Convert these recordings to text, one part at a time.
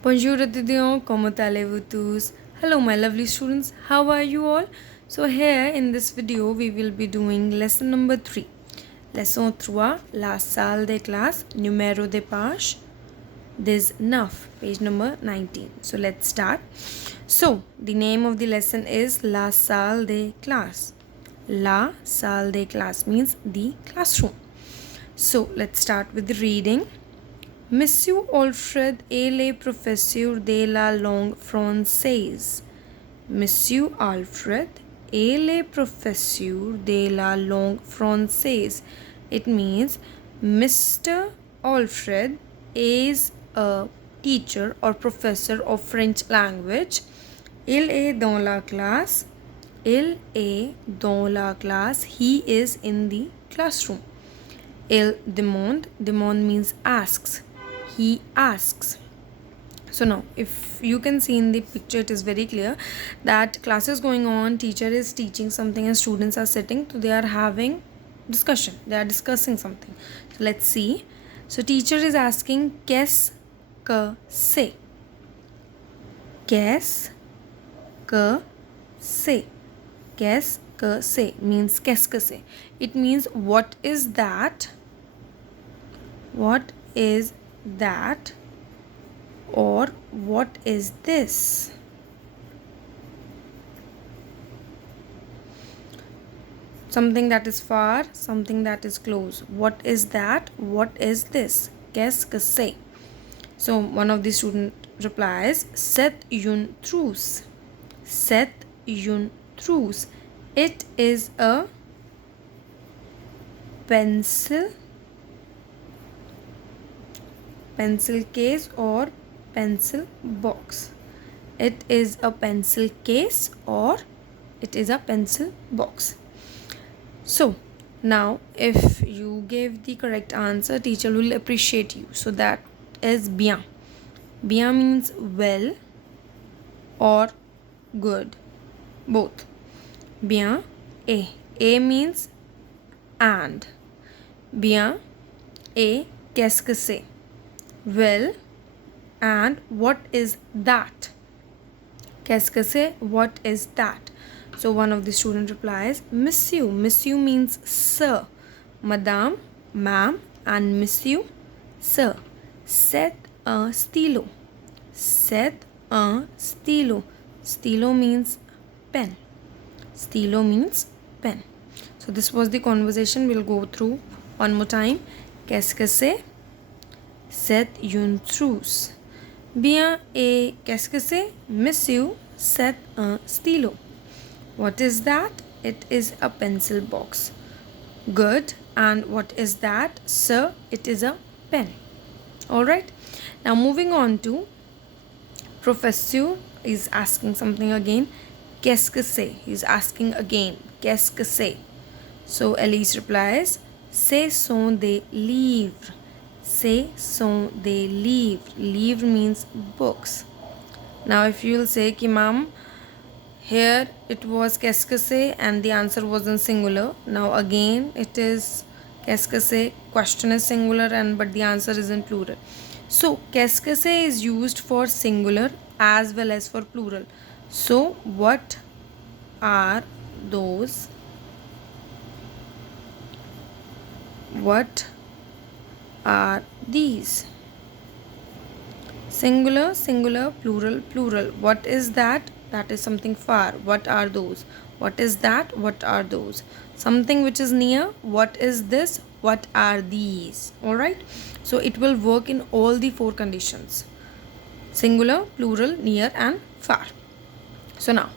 Bonjour étudiants, comment allez-vous tous? Hello my lovely students, how are you all? So here in this video we will be doing lesson number 3. Leçon 3, la salle de classe, numéro de page, des 9, page number 19. So let's start. So the name of the lesson is La salle de classe. La salle de classe means the classroom. So let's start with the reading. Monsieur Alfred est le professeur de la langue française. Monsieur Alfred est le professeur de la langue française. It means Mr. Alfred is a teacher or professor of French language. Il est dans la classe. Il est dans la classe. He is in the classroom. Il demande. Demande means asks. He asks. So now if you can see in the picture, it is very clear that class is going on, teacher is teaching something and students are sitting, so they are having discussion, they are discussing something. So let's see. So teacher is asking qu'est-ce que c'est? Qu'est-ce que c'est? Qu'est-ce que c'est means qu'est-ce que c'est? It means what is that? What is that? Or what is this? Something that is far, something that is close. What is that? What is this? Qu'est-ce que c'est? So one of the student replies, c'est une trousse. C'est une trousse. It is a pencil case or pencil box. It is a pencil case or it is a pencil box. So now if you gave the correct answer, teacher will appreciate you. So that is bien. Bien means well or good, both. Bien. A means and. Bien et qu'est-ce que c'est? Well, and what is that? Qu'est-ce que c'est? What is that? So one of the student replies, Monsieur. Monsieur means sir. Madame, ma'am, and Monsieur, sir. C'est un stylo. C'est un stylo. Stylo means pen. Stylo means pen. So this was the conversation. We'll go through one more time. Qu'est-ce que c'est? C'est une trousse. Bien et qu'est-ce que c'est? Monsieur, c'est un stylo. What is that? It is a pencil box. Good. And what is that? Sir, it is a pen. Alright. Now moving on to Professor is asking something again. Qu'est-ce que c'est? He's asking again. Qu'est-ce que c'est? So Elise replies, Ce sont des livres. Ce sont des livres. Livre means books. Now if you will say ki ma'am, here it was qu'est-ce que c'est and the answer was in singular. Now again it is qu'est-ce que c'est, question is singular and but the answer is in plural. So qu'est-ce que c'est is used for singular as well as for plural. So what are those? What are these? Singular, singular, plural, plural. What is that? That is something far. What are those? What is that? What are those? Something which is near. What is this? What are these? Alright. So it will work in all the four conditions. Singular, plural, near and far. So now,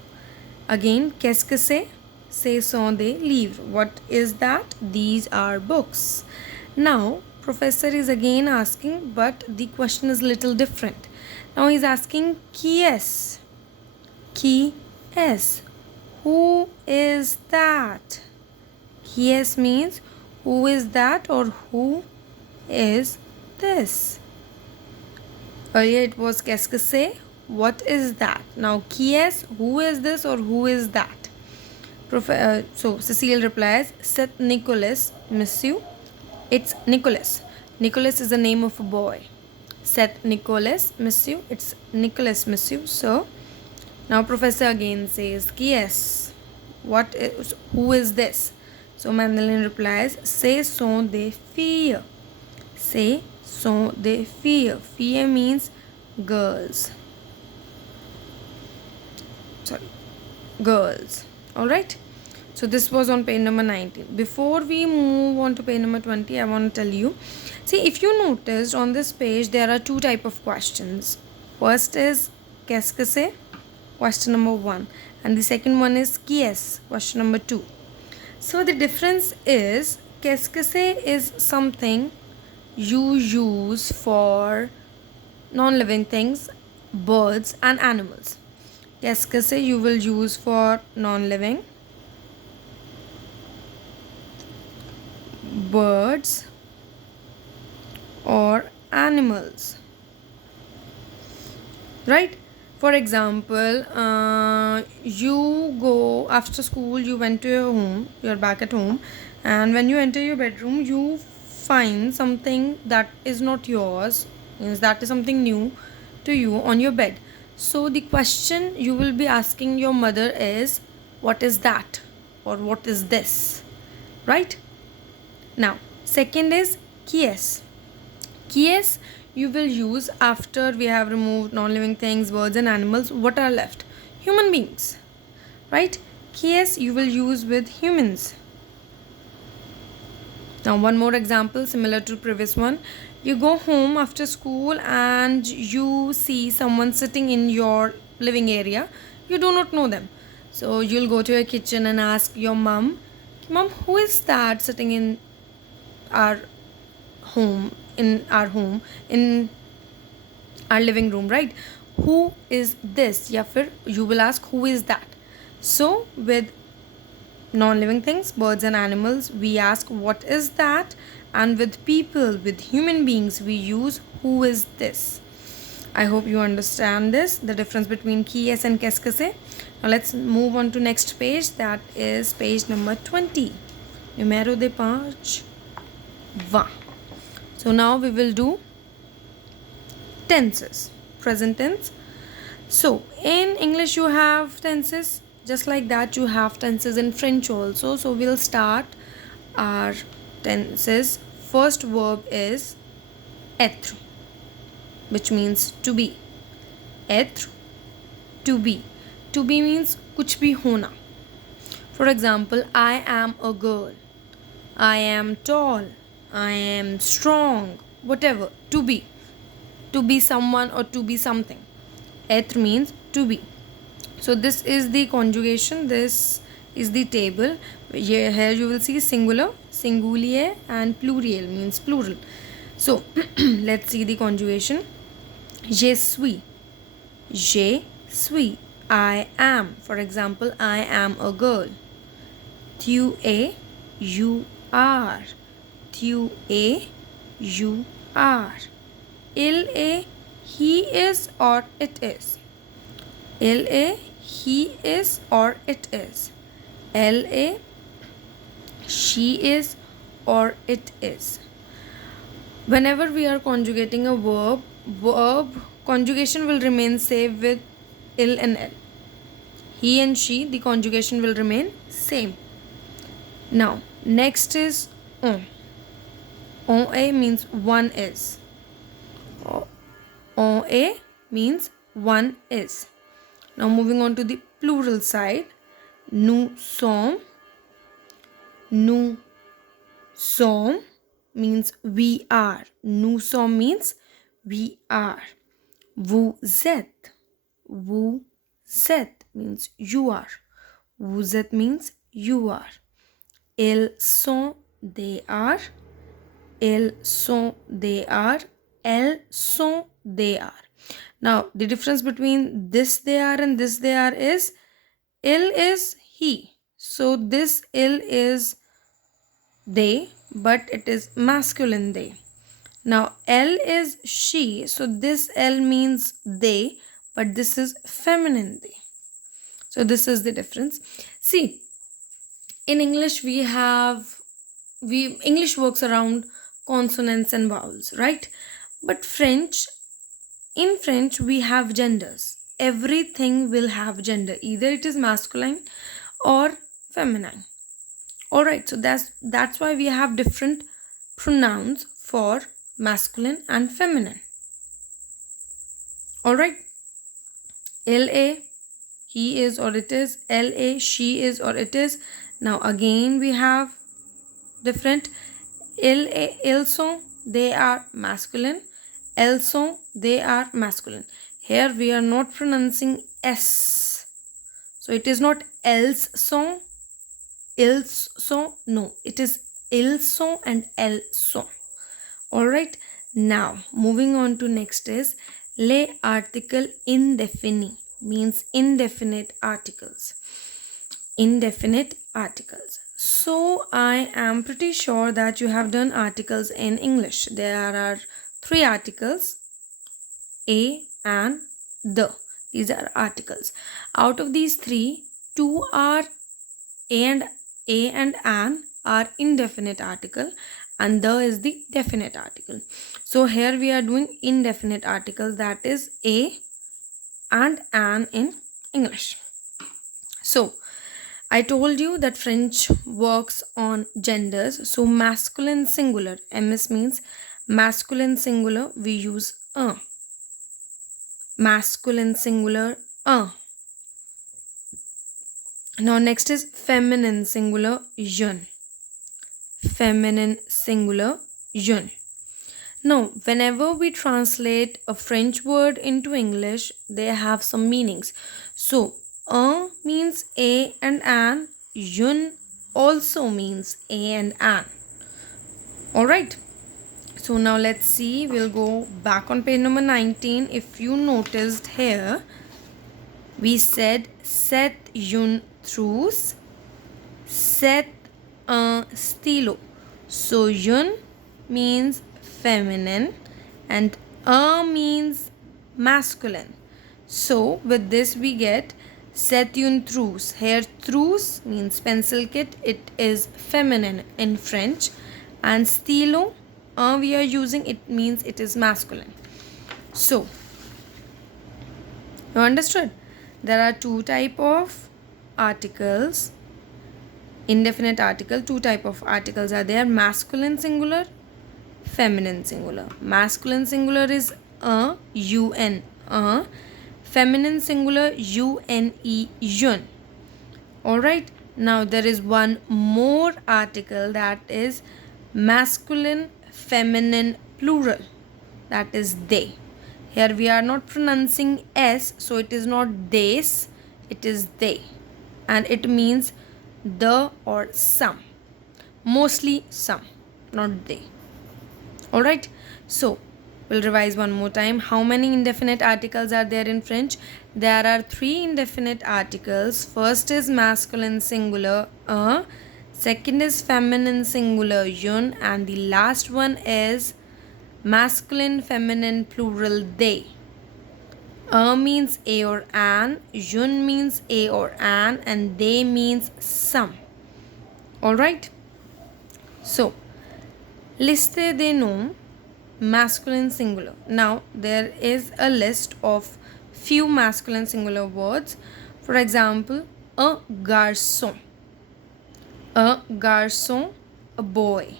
again, qu'est-ce que c'est? Ce sont des livres. What is that? These are books. Now, professor is again asking, but the question is little different. Now he's asking qui est? Qui est? Who is that? Qui est means who is that or who is this? Earlier it was qu'est-ce que c'est? What is that? Now qui est? Who is this or who is that? So Cecile replies, c'est Nicolas, monsieur. It's Nicholas. Nicholas is the name of a boy. Seth Nicholas miss you. It's Nicholas miss you. So now professor again says, yes, what is, who is this? So Mandolin replies, c'est sont des filles. C'est sont des filles. Filles means girls. Sorry, girls. Alright. So this was on page number 19. Before we move on to page number 20, I want to tell you. See, if you noticed on this page, there are two type of questions. First is qu'est-ce que c'est? Question number 1. And the second one is qui est? Question number 2. So the difference is qu'est-ce que c'est is something you use for non-living things, birds and animals. Qu'est-ce que c'est you will use for non-living, birds or animals, right? For example, you go after school, you went to your home, you're back at home, and when you enter your bedroom, you find something that is not yours, means that is something new to you on your bed. So the question you will be asking your mother is, what is that? Or what is this? Right? Now, second is qui est. Qui est you will use after we have removed non-living things, birds and animals. What are left? Human beings. Right? Qui est you will use with humans. Now one more example similar to previous one. You go home after school and you see someone sitting in your living area. You do not know them. So you'll go to your kitchen and ask your mom, Mom, who is that sitting in our home, in our living room, right? Who is this? Ya fir you will ask, who is that? So with non-living things, birds and animals, we ask what is that, and with people, with human beings, we use who is this. I hope you understand this, the difference between qui est and qu'est-ce que c'est. Now let's move on to next page, that is page number 20. Numéro de page 20. So now we will do tenses, present tense. So in English you have tenses, just like that you have tenses in French also. So we'll start our tenses. First verb is être, which means to be. Être, to be. To be means kuch bhi hona. For example, I am a girl, I am tall, I am strong, whatever. To be someone or to be something. Être means to be. So this is the conjugation, this is the table. Here you will see singular, singulier and pluriel means plural. So let's see the conjugation. Je suis, I am. For example, I am a girl. Tu es, you are. Tu es, you are. Il est, he is or it is. Il est, he is or it is. Elle est, she is or it is. Whenever we are conjugating a verb conjugation will remain same with il and elle. He and she, the conjugation will remain same. Now next is on. On a means one is. On a means one is. Now moving on to the plural side. Nous sommes. Nous sommes means we are. Nous sommes means we are. Vous êtes. Vous êtes means you are. Vous êtes means you are. Ils sont, they are. Ils sont, they are. Elles sont, they are. Now the difference between this they are and this they are is il is he. So this il is they, but it is masculine they. Now elle is she, so this elle means they, but this is feminine they. So this is the difference. See, in English English works around consonants and vowels, right? But in French we have genders. Everything will have gender. Either it is masculine or feminine. Alright, so that's why we have different pronouns for masculine and feminine. Alright. LA, he is or it is. LA, she is or it is. Now again we have different. LA, Leçon, they are masculine. Leçon, they are masculine. Here we are not pronouncing S. So it is not Leçon, Leçon. No, it is Leçon and Leçon. Alright. Now moving on to next is les articles indéfinis, means indefinite articles. Indefinite articles. So I am pretty sure that you have done articles in English. There are 3 articles, a and the. These are articles. Out of these 3, 2 are a and an are indefinite article, and the is the definite article. So here we are doing indefinite articles, that is a and an in English. So I told you that French works on genders. So masculine singular, MS means masculine singular, we use un. Masculine singular, un. Now next is feminine singular, jeune. Feminine singular, jeune. Now whenever we translate a French word into English, they have some meanings. So un means a and an, jeune also means a and an. Alright, so now let's see, we'll go back on page number 19. If you noticed here, we said c'est une trousse, c'est un stylo. So une means feminine and un means masculine. So with this we get c'est une trousse. Here trousse means pencil kit, it is feminine in French, and stylo we are using, it means it is masculine. So you understood? There are 2 type of articles, indefinite article. 2 type of articles are there: masculine singular, feminine singular. Masculine singular is un, feminine singular une, jeune. Alright, now there is one more article, that is masculine feminine plural, that is they. Here we are not pronouncing S, so it is not des, it is they, and it means the or some, mostly some, not they. Alright, so we'll revise one more time. How many indefinite articles are there in French? There are 3 indefinite articles. First is masculine singular un, second is feminine singular jeune, and the last one is masculine feminine plural they. Means a or an, jeune means a or an, and they means some. Alright, so liste des noms masculine singular. Now there is a list of few masculine singular words. For example, un garçon, a boy.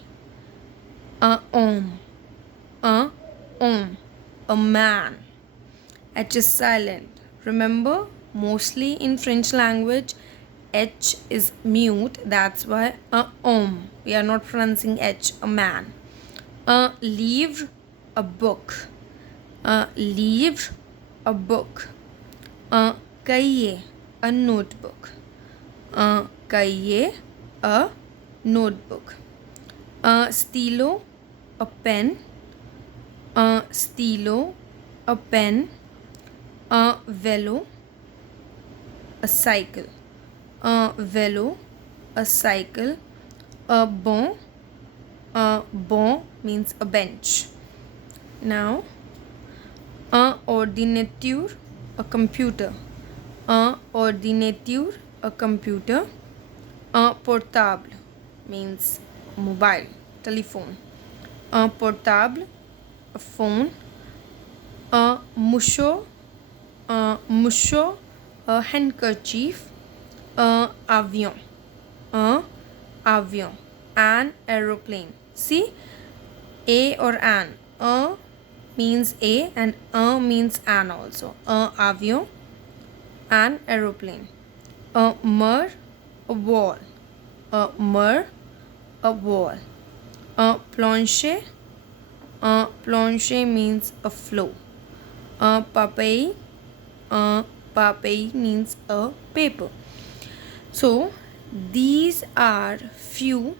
Un homme, a man. H is silent. Remember, mostly in French language, H is mute. That's why un homme. We are not pronouncing H, a man. Un livre, a book. Un livre, a book. Un cahier, a notebook. Un cahier, a notebook. Un stylo, a pen. Un stylo, a pen. Un vélo, a cycle. Un vélo, a cycle. A banc means a bench. Now, un ordinateur, a computer. Un ordinateur, a computer. Un portable means mobile, telephone. Un portable, a phone. A musho, musho, a handkerchief. A avion, a avion, an aeroplane. See, a or an. A means a and a means an also. A avion, an aeroplane. A mur, a wall. A mur, a wall. A planche, means a floor. A papier, means a paper. So these are few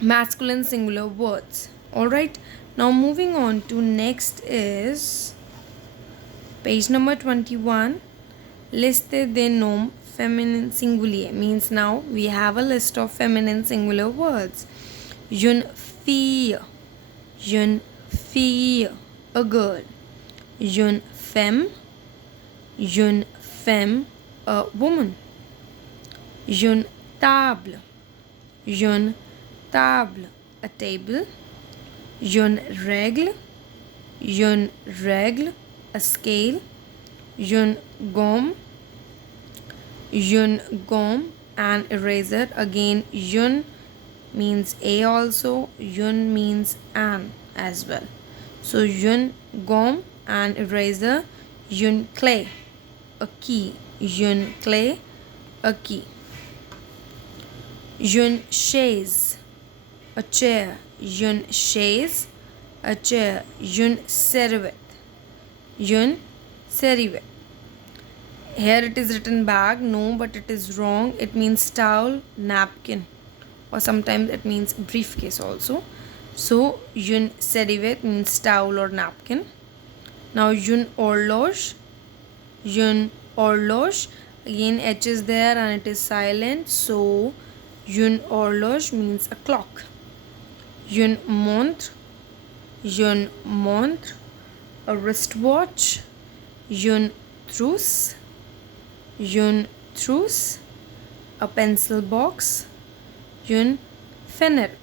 masculine singular words. Alright, now moving on to next is page number 21. Liste des noms féminins singuliers, means now we have a list of feminine singular words. Jeune fille, a girl. Jeune femme, a woman. Jeune table, a table. Jeune règle, a scale. Jeune gomme, an eraser. Again, jeune means a also, jeune means an as well. So jeune gomme, an eraser. Jeune clé, a key. Jeune clé, a key. Jeune chaise, a chair. Jeune chaise, a chair. Jeune serviette, Here it is written bag. No, but it is wrong. It means towel, napkin, or sometimes it means briefcase also. So jeune serviette means towel or napkin. Now jeune horloge, again H is there and it is silent, so jeune horloge means a clock. Jeune montre, a wristwatch. Jeune trousse, a pencil box. Jeune fenêtre,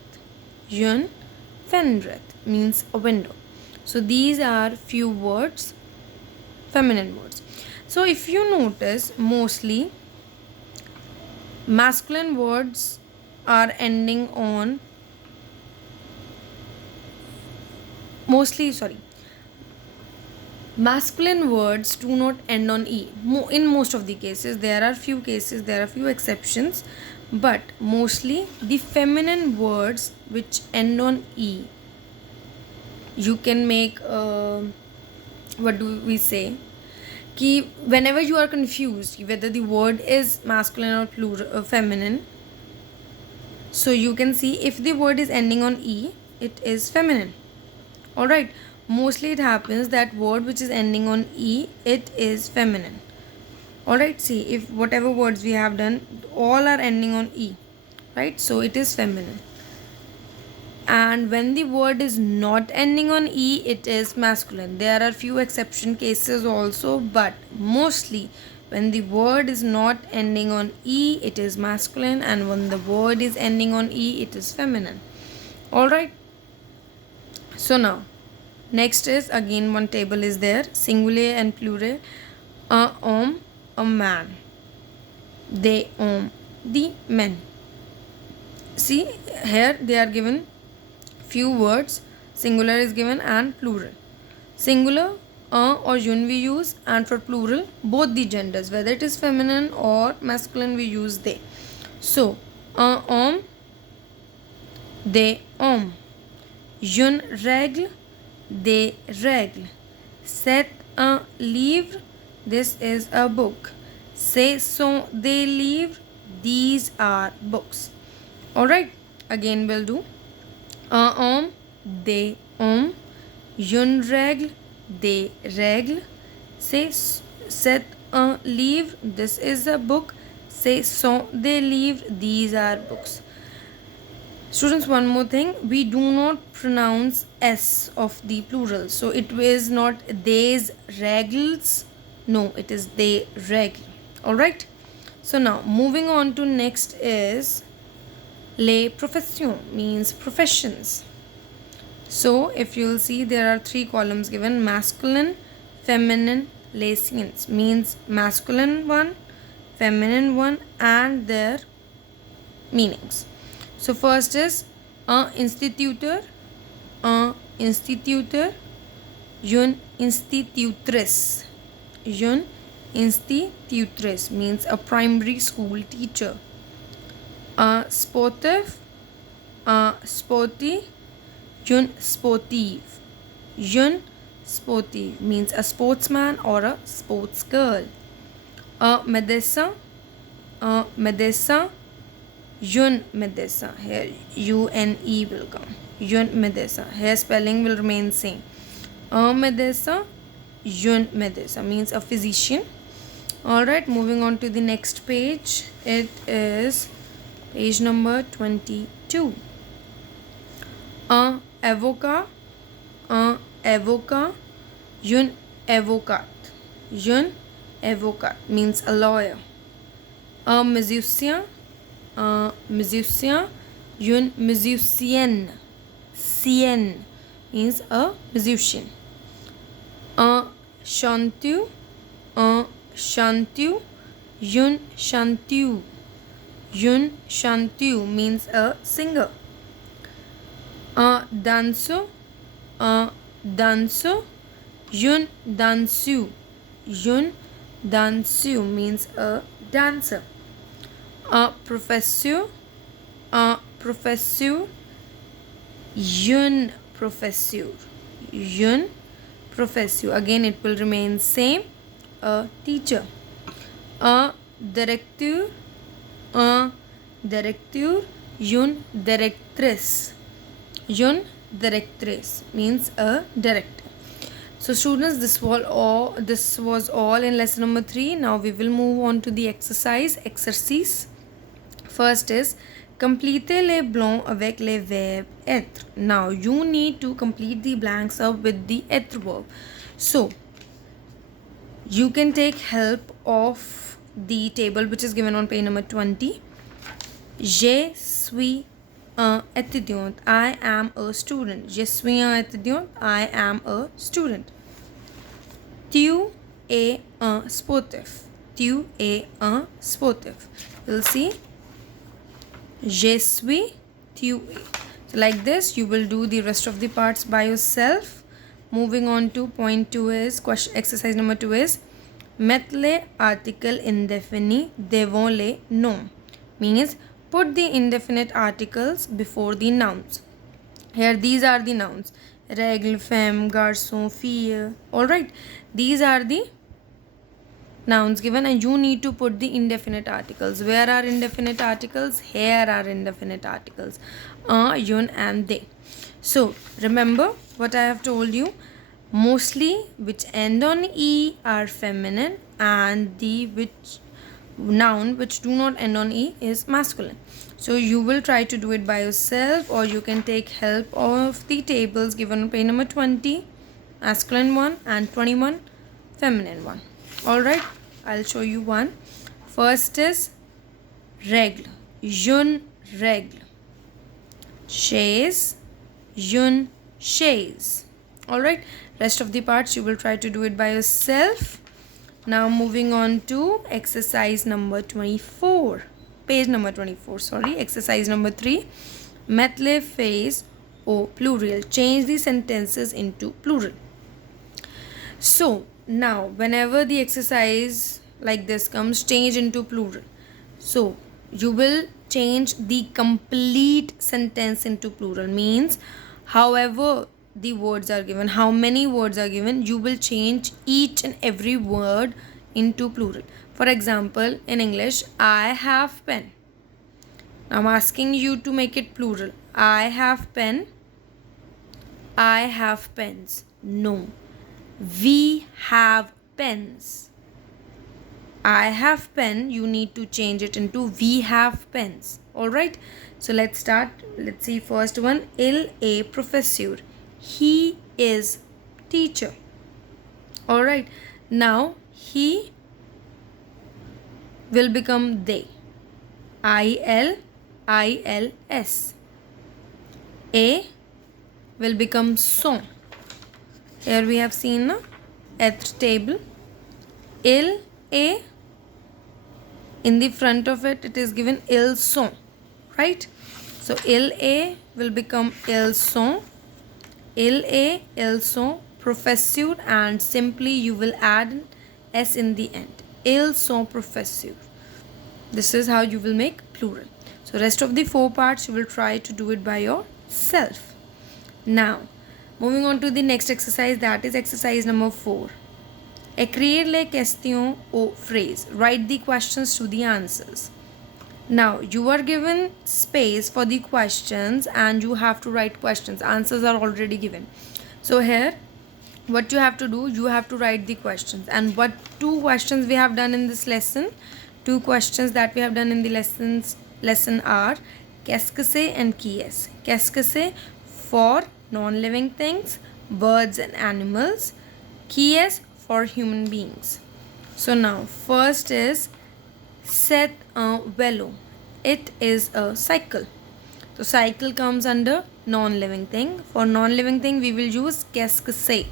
means a window. So these are few words, feminine words. So if you notice, mostly masculine words are ending on masculine words do not end on e. In most of the cases, there are few exceptions, but mostly the feminine words which end on e, you can make what do we say, कि whenever you are confused whether the word is masculine or plural feminine, so you can see if the word is ending on e, it is feminine. Alright, mostly it happens that word which is ending on e, it is feminine. Alright, see, if whatever words we have done, all are ending on e, right? So it is feminine. And when the word is not ending on e, it is masculine. There are few exception cases also, but mostly when the word is not ending on e, it is masculine, and when the word is ending on e, it is feminine. Alright, so now next is again one table is there, singular and plural. Un homme, a man. Des hommes, the men. See, here they are given few words, singular is given and plural. Singular un or une we use, and for plural both the genders, whether it is feminine or masculine, we use they. So un homme, des hommes. Une règle, des règles. C'est un livre, this is a book. Ce sont des livres, these are books. Alright, again we'll do un homme, des hommes. Une règle, des règles. C'est un livre, this is a book. Ce sont des livres, these are books. Students, one more thing, we do not pronounce s of the plural, so it is not des règles, no, it is des règles. Alright, so now moving on to next is les professions, means professions. So if you'll see, there are 3 columns given: masculine, feminine, Leçons, means masculine one, feminine one, and their meanings. So first is a institutor, une institutrice. Une institutrice means a primary school teacher. Sportive, sporty, une sportive. Une sportive means a sportsman or a sports girl. Médecin, médecin, une médecin. Here une will come. Une médecin. Here spelling will remain same. Médecin, une médecin means a physician. Alright, moving on to the next page. It is page number 22. Un avocat, une avocate. Une avocate means a lawyer. Un musicien, une musicienne. Sienne means a musician. Un chanteur, une chanteuse. Une chanteuse means a singer. Un danseur, une danseuse. Une danseuse means a dancer. Un professeur, une professeur. Une professeur. Again, it will remain same. A teacher. Un directeur, une directrice. Une directrice means a director. So students, this was all in lesson number 3. Now we will move on to the exercise. First is complétez les blancs avec les verbes être. Now you need to complete the blanks up with the être verb. So you can take help of the table which is given on page number 20. Je suis un étudiant. I am a student. Je suis un étudiant. I am a student. Tu es un sportif. Tu es un sportif. You'll see. Je suis, tu es. So like this, you will do the rest of the parts by yourself. Moving on to point 2 is, exercise number 2 is, mets les articles indéfinis devant les noms. Means, put the indefinite articles before the nouns. Here, these are the nouns. Règle, femme, garçon, fille. Alright, these are the nouns given and you need to put the indefinite articles. Where are indefinite articles? Here are indefinite articles. Une and they. So remember what I have told you. Mostly which end on E are feminine and the which noun which do not end on E is masculine. So you will try to do it by yourself or you can take help of the tables given on page number 20, masculine one, and 21, feminine one. Alright, I'll show you one. First is règle. Une règle. Chaise. Une chaise. Alright, rest of the parts you will try to do it by yourself. Now moving on to exercise number 24. Page number 24, sorry. Exercise number 3. Mets les phrases au pluriel. Change the sentences into plural. So, now whenever the exercise like this comes, change into plural. So, you will change the complete sentence into plural. Means, however the words are given, how many words are given, you will change each and every word into plural. For example, in English, I have pen. Now I'm asking you to make it plural. I have pen. I have pens. No. We have pens. I have pen. You need to change it into we have pens. Alright. So let's start. Let's see first one. Il est professeur. He is teacher. Alright. Now he will become they. ILS. A will become sont. Here we have seen a être table. Il est, in the front of it, it is given ils sont, right? So il est will become ils sont. Il est, ils sont, professeur, and simply you will add an s in the end. Ils sont professeurs. This is how you will make plural. So rest of the 4 parts you will try to do it by yourself. Now, moving on to the next exercise, that is exercise number 4. Écrire les questions aux phrases. Write the questions to the answers. Now, you are given space for the questions and you have to write questions. Answers are already given. So here, what you have to do, you have to write the questions. And what 2 questions we have done in this lesson? 2 questions that we have done in the lesson are qu'est-ce que c'est and qui est. Qu'est-ce que c'est for non-living things, birds and animals. Qui est for human beings. So now, first is c'est un vélo. It is a cycle. So cycle comes under non-living thing. For non-living thing, we will use qu'est-ce que c'est.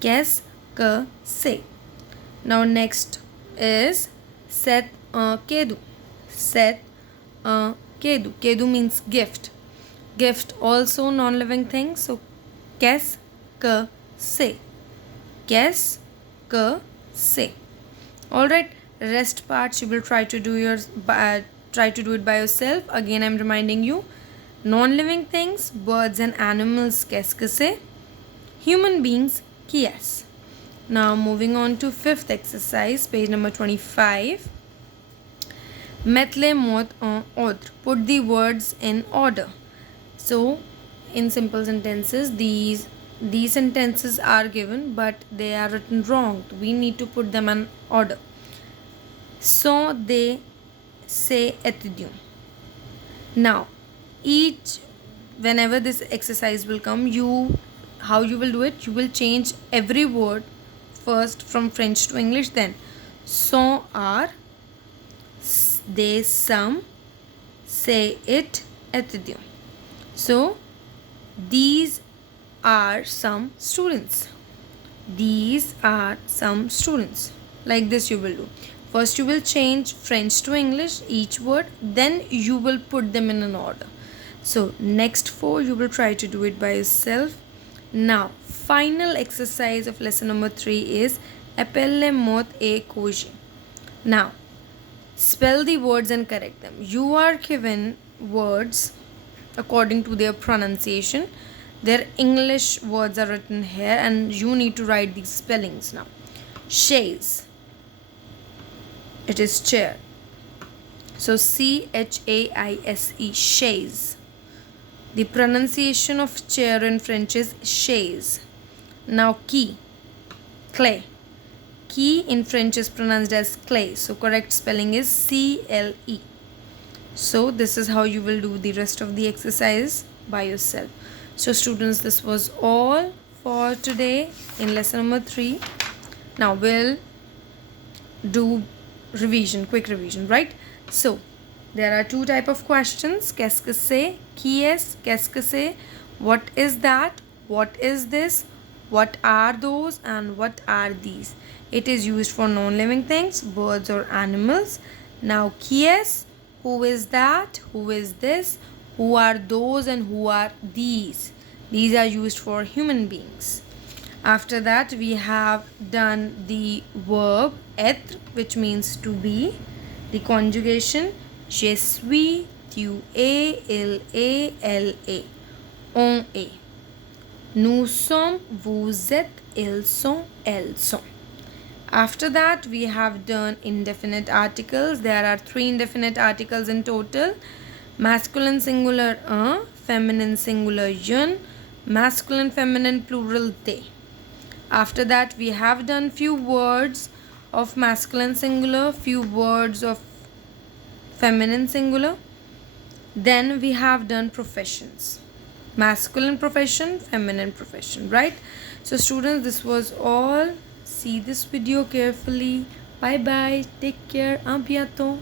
Qu'est-ce que c'est. Now next is c'est un cadeau. C'est un cadeau. Cadeau means gift. Gift also non-living thing. So qu'est-ce que c'est. Qu'est-ce que c'est. Alright, rest parts you will try to do it by yourself. Again, I'm reminding you, non-living things, birds and animals, qu'est-ce que c'est. Human beings, qui est. Now moving on to 5th exercise, page number 25. Mets les mots en ordre. Put the words in order. So in simple sentences, these sentences are given but they are written wrong. We need to put them in order. Sont des, c'est étudiants. Now whenever this exercise will come, how you will do it, you will change every word first from French to English, then sont are, they some, c'est it, étudiant. So these are some students. These are some students. Like this you will do. First you will change French to English, each word, then you will put them in an order. So next 4 you will try to do it by yourself. Now final exercise of lesson number 3 is appelle les mots et corrige. Now spell the words and correct them. You are given words according to their pronunciation. Their English words are written here and you need to write these spellings now. Chaise, it is chair. So C-H-A-I-S-E, chaise. The pronunciation of chair in French is chaise. Now key, clay. Key in French is pronounced as clay. So correct spelling is C-L-E. So this is how you will do the rest of the exercise by yourself. So students, this was all for today in lesson number 3. Now we'll do quick revision, right? So there are 2 type of questions. Qu'est-ce que c'est? Qui est? Qu'est-ce que c'est? What is that? What is this? What are those? And what are these? It is used for non-living things, birds or animals. Now qui est? Who is that? Who is this? Who are those and who are these? These are used for human beings. After that, we have done the verb être, which means to be. The conjugation je suis, tu es, il est, elle est, on est. Nous sommes, vous êtes, ils sont, elles sont. After that, we have done indefinite articles. There are 3 indefinite articles in total. Masculine singular un, feminine singular une, masculine feminine plural they. After that, we have done few words of masculine singular, few words of feminine singular. Then we have done professions. Masculine profession, feminine profession, right? So students, this was all. See this video carefully. Bye bye. Take care. À bientôt.